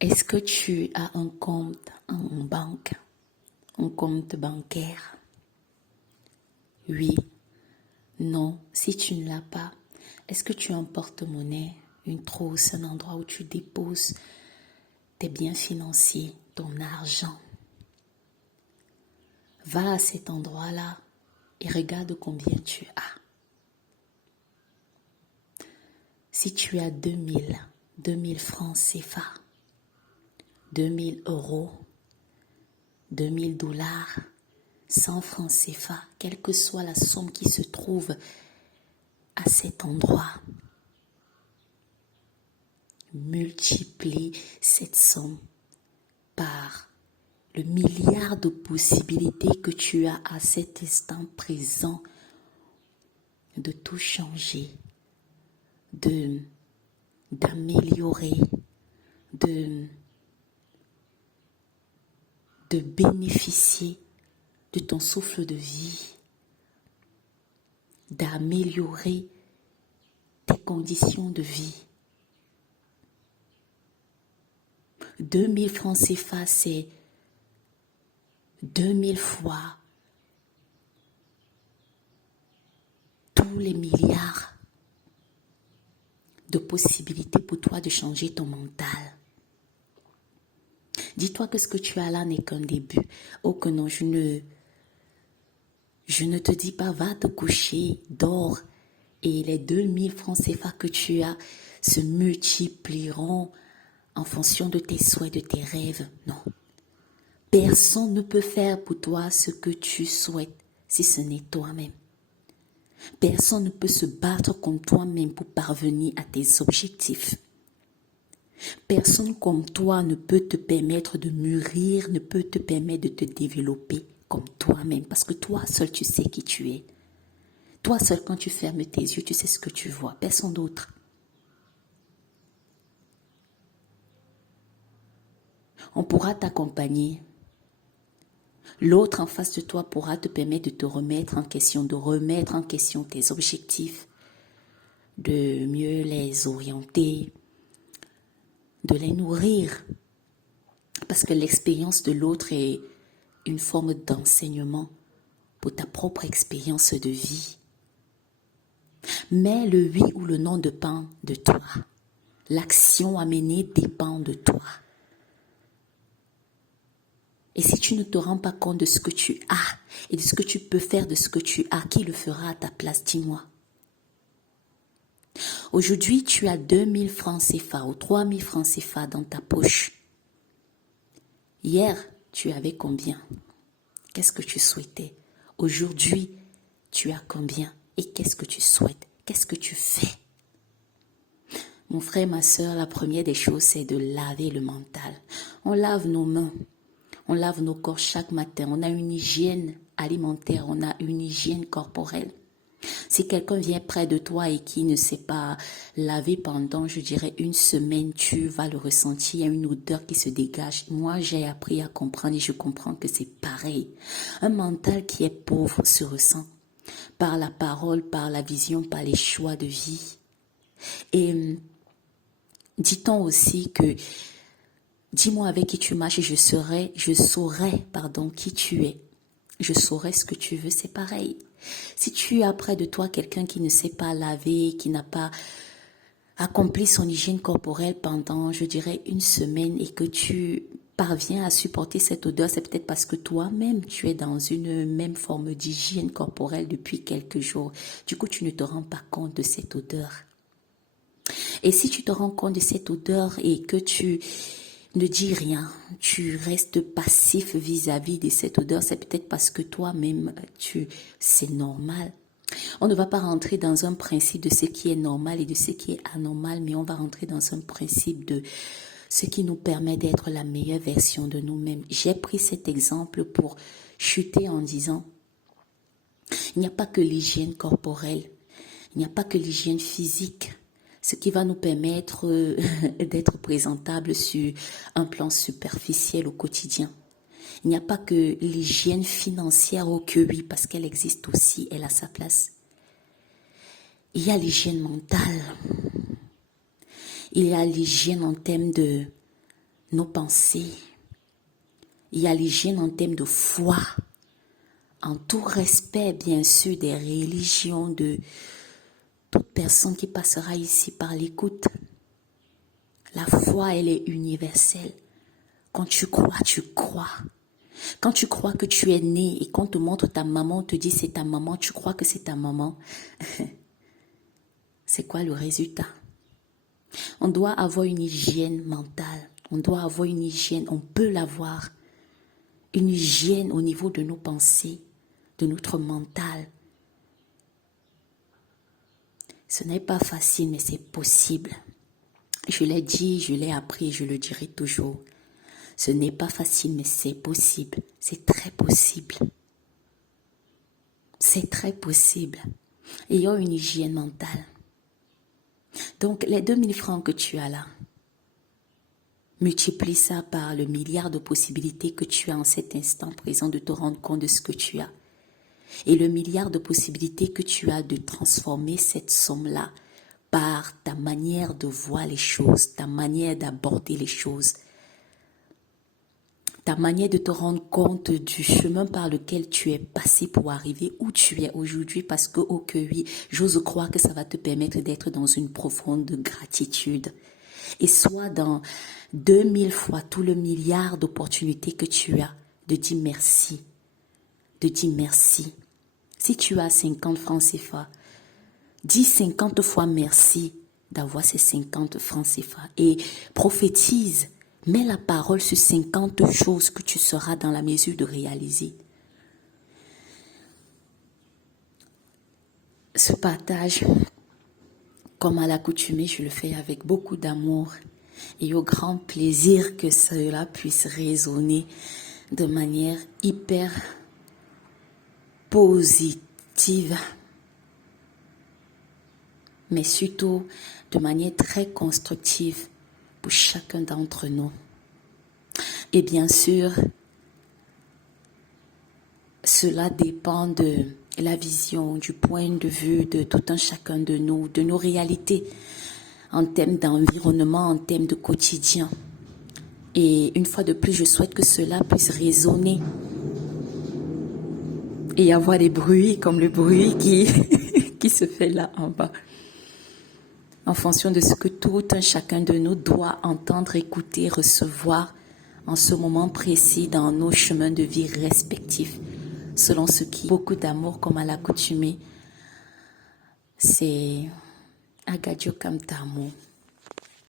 Est-ce que tu as un compte en banque, un compte bancaire? Oui, non. Si tu ne l'as pas, est-ce que tu as un porte-monnaie, une trousse, un endroit où tu déposes tes biens financiers, ton argent? Va à cet endroit-là et regarde combien tu as. Si tu as 2000 francs CFA, 2000 euros, 2000 dollars, 100 francs CFA, quelle que soit la somme qui se trouve à cet endroit, multiplie cette somme par le milliard de possibilités que tu as à cet instant présent de tout changer, d'améliorer, de bénéficier de ton souffle de vie, d'améliorer tes conditions de vie. 2000 francs CFA, c'est 2000 fois tous les milliards de possibilités pour toi de changer ton mental. Dis-toi que ce que tu as là n'est qu'un début. Oh que non, je ne te dis pas, va te coucher, dors, et les 2000 francs CFA que tu as se multiplieront en fonction de tes souhaits, de tes rêves. Non. Personne ne peut faire pour toi ce que tu souhaites si ce n'est toi-même. Personne ne peut se battre contre toi-même pour parvenir à tes objectifs. Personne comme toi ne peut te permettre de mûrir, ne peut te permettre de te développer comme toi-même. Parce que toi seul, tu sais qui tu es. Toi seul, quand tu fermes tes yeux, tu sais ce que tu vois. Personne d'autre. On pourra t'accompagner. L'autre en face de toi pourra te permettre de te remettre en question, de remettre en question tes objectifs, de mieux les orienter, de les nourrir. Parce que l'expérience de l'autre est une forme d'enseignement pour ta propre expérience de vie. Mais le oui ou le non dépend de toi. L'action à mener dépend de toi. Et si tu ne te rends pas compte de ce que tu as et de ce que tu peux faire de ce que tu as, qui le fera à ta place, dis-moi. Aujourd'hui, tu as 2000 francs CFA ou 3000 francs CFA dans ta poche. Hier, tu avais combien? Qu'est-ce que tu souhaitais? Aujourd'hui, tu as combien? Et qu'est-ce que tu souhaites? Qu'est-ce que tu fais? Mon frère, ma soeur, la première des choses, c'est de laver le mental. On lave nos mains, on lave nos corps chaque matin. On a une hygiène alimentaire, on a une hygiène corporelle. Si quelqu'un vient près de toi et qui ne s'est pas lavé pendant, je dirais, une semaine, tu vas le ressentir. Il y a une odeur qui se dégage. Moi, j'ai appris à comprendre et je comprends que c'est pareil. Un mental qui est pauvre se ressent par la parole, par la vision, par les choix de vie. Et dit-on aussi que dis-moi avec qui tu marches et je saurai qui tu es. Je saurai ce que tu veux, c'est pareil. Si tu as près de toi quelqu'un qui ne sait pas laver, qui n'a pas accompli son hygiène corporelle pendant, je dirais, une semaine et que tu parviens à supporter cette odeur, c'est peut-être parce que toi-même, tu es dans une même forme d'hygiène corporelle depuis quelques jours. Du coup, tu ne te rends pas compte de cette odeur. Et si tu te rends compte de cette odeur et que tu ne dis rien, tu restes passif vis-à-vis de cette odeur, c'est peut-être parce que toi-même, c'est normal. On ne va pas rentrer dans un principe de ce qui est normal et de ce qui est anormal, mais on va rentrer dans un principe de ce qui nous permet d'être la meilleure version de nous-mêmes. J'ai pris cet exemple pour chuter en disant, il n'y a pas que l'hygiène corporelle, il n'y a pas que l'hygiène physique, ce qui va nous permettre d'être présentable sur un plan superficiel au quotidien. Il n'y a pas que l'hygiène financière, oh que oui, parce qu'elle existe aussi, elle a sa place. Il y a l'hygiène mentale. Il y a l'hygiène en termes nos pensées. Il y a l'hygiène en termes de foi, en tout respect bien sûr des religions, de toute personne qui passera ici par l'écoute. La foi, elle est universelle. Quand tu crois, tu crois. Quand tu crois que tu es né et qu'on te montre ta maman, on te dit c'est ta maman, tu crois que c'est ta maman. C'est quoi le résultat? On doit avoir une hygiène mentale. On doit avoir une hygiène, on peut l'avoir. Une hygiène au niveau de nos pensées, de notre mental. Ce n'est pas facile, mais c'est possible. Je l'ai dit, je l'ai appris, je le dirai toujours. Ce n'est pas facile, mais c'est possible. C'est très possible. C'est très possible. Ayons une hygiène mentale. Donc, les 2000 francs que tu as là, multiplie ça par le milliard de possibilités que tu as en cet instant présent de te rendre compte de ce que tu as. Et le milliard de possibilités que tu as de transformer cette somme-là par ta manière de voir les choses, ta manière d'aborder les choses, ta manière de te rendre compte du chemin par lequel tu es passé pour arriver où tu es aujourd'hui, parce que, oh que oui, j'ose croire que ça va te permettre d'être dans une profonde gratitude. Et soit dans 2000 fois tout le milliard d'opportunités que tu as, de dire merci, de dire merci. Si tu as 50 francs CFA, dis 50 fois merci d'avoir ces 50 francs CFA et prophétise, mets la parole sur 50 choses que tu seras dans la mesure de réaliser. Ce partage, comme à l'accoutumée, je le fais avec beaucoup d'amour et au grand plaisir que cela puisse résonner de manière hyper positive, mais surtout de manière très constructive pour chacun d'entre nous. Et bien sûr, cela dépend de la vision, du point de vue de tout un chacun de nous, de nos réalités en termes d'environnement, en termes de quotidien. Et une fois de plus, je souhaite que cela puisse résonner et avoir des bruits comme le bruit qui se fait là en bas. En fonction de ce que tout un chacun de nous doit entendre, écouter, recevoir en ce moment précis dans nos chemins de vie respectifs, selon ce qui beaucoup d'amour comme à l'accoutumée. C'est Agadio Kamtamo.